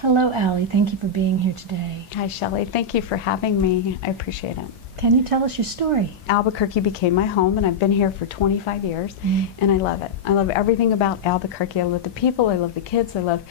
Hello, Allie. Thank you for being here today. Hi, Shelley. Thank you for having me. I appreciate it. Can you tell us your story? Albuquerque became my home, and I've been here for 25 years, and I love it. I love everything about Albuquerque. I love the people, I love the kids, I love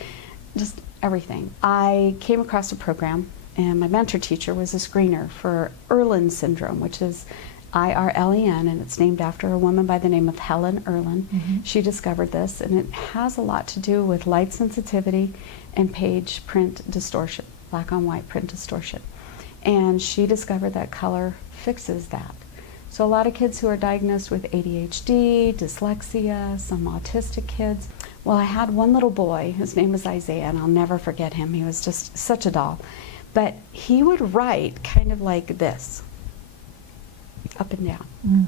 just everything. I came across a program, and my mentor teacher was a screener for Irlen syndrome, which is IRLEN, and it's named after a woman by the name of Helen Irlen. She discovered this, and it has a lot to do with light sensitivity and page print distortion, black on white print distortion. And she discovered that color fixes that. So a lot of kids who are diagnosed with ADHD, dyslexia, some autistic kids. Well, I had one little boy, his name was Isaiah, and I'll never forget him. He was just such a doll. But he would write kind of like this, up and down,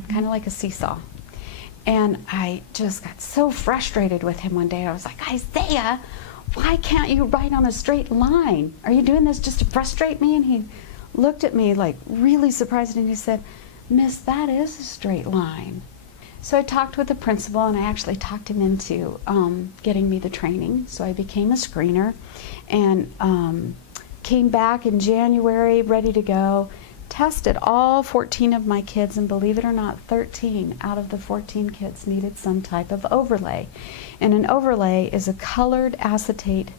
kind of like a seesaw. And I just got so frustrated with him one day. I was like, Isaiah, why can't you write on a straight line? Are you doing this just to frustrate me? And he looked at me like really surprised, and he said, Miss, that is a straight line. So I talked with the principal, and I actually talked him into getting me the training. So I became a screener, and came back in January ready to go. Tested all 14 of my kids, and believe it or not, 13 out of the 14 kids needed some type of overlay. And an overlay is a colored acetate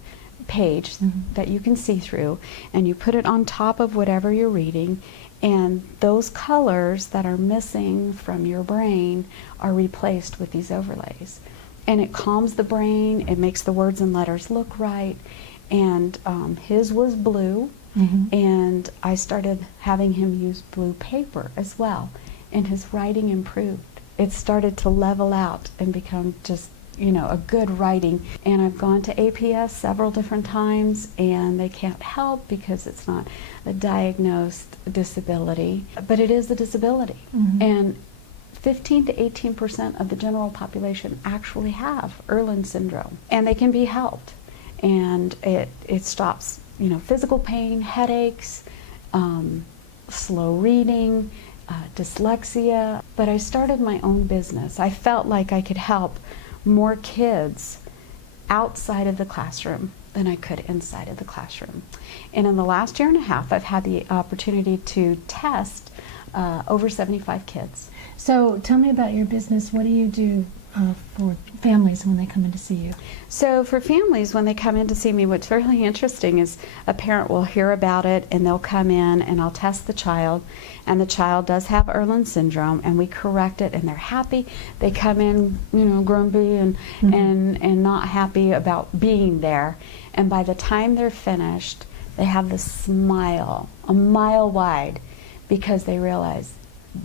page that you can see through, and you put it on top of whatever you're reading, and those colors that are missing from your brain are replaced with these overlays. And it calms the brain, it makes the words and letters look right, and his was blue. And I started having him use blue paper as well, and his writing improved. It started to level out and become just, you know, a good writing. And I've gone to APS several different times, and they can't help because it's not a diagnosed disability, but it is a disability. And 15 to 18% of the general population actually have Irlen syndrome, and they can be helped. And it stops, you know, physical pain, headaches, slow reading, dyslexia. But I started my own business. I felt like I could help more kids outside of the classroom than I could inside of the classroom. And in the last year and a half, I've had the opportunity to test over 75 kids. So tell me about your business. What do you do for families when they come in to see you? So for families, when they come in to see me, what's really interesting is a parent will hear about it, and they'll come in, and I'll test the child, and the child does have Irlen syndrome, and we correct it, and they're happy. They come in, you know, grumpy and not happy about being there, and by the time they're finished, they have this smile a mile wide because they realize,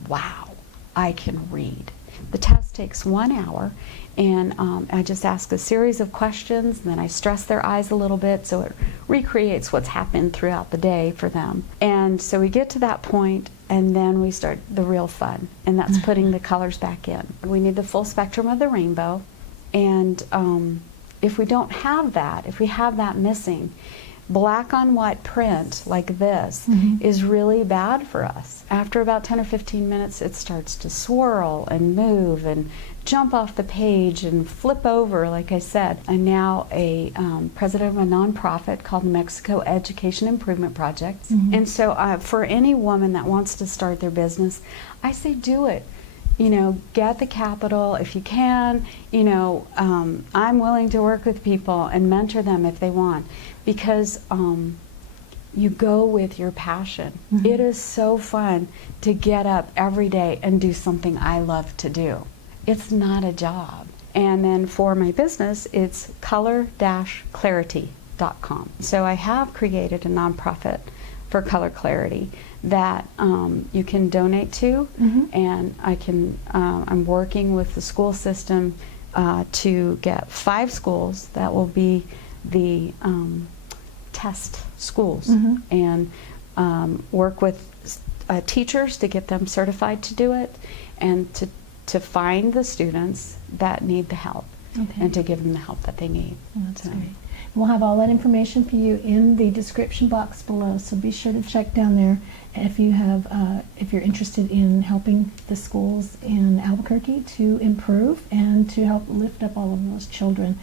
wow, I can read. The test takes 1 hour, and I just ask a series of questions, and then I stress their eyes a little bit so it recreates what's happened throughout the day for them. And so we get to that point, and then we start the real fun, and that's putting the colors back in. We need the full spectrum of the rainbow, and if we don't have that, if we have that missing, black on white print like this is really bad for us. After about 10 or 15 minutes, it starts to swirl and move and jump off the page and flip over, like I said. I'm now a president of a nonprofit called the Mexico Education Improvement Project. And so for any woman that wants to start their business, I say do it. You know, get the capital if you can. You know, I'm willing to work with people and mentor them if they want, because you go with your passion. It is so fun to get up every day and do something I love to do. It's not a job. And then for my business, it's color-clarity.com. So I have created a nonprofit for Color Clarity that you can donate to, and I'm working with the school system to get 5 schools that will be the test schools, and work with teachers to get them certified to do it, and to find the students that need the help, and to give them the help that they need. That's great. We'll have all that information for you in the description box below, so be sure to check down there if you have, if you're interested in helping the schools in Albuquerque to improve and to help lift up all of those children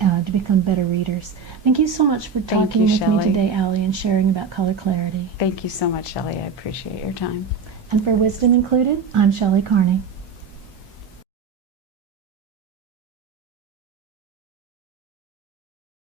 to become better readers. Thank you so much for Thank talking you, with Shelley. me today, Allie, and sharing about color clarity. Thank you so much, Shelley. I appreciate your time. And for Wisdom Included, I'm Shelley Carney.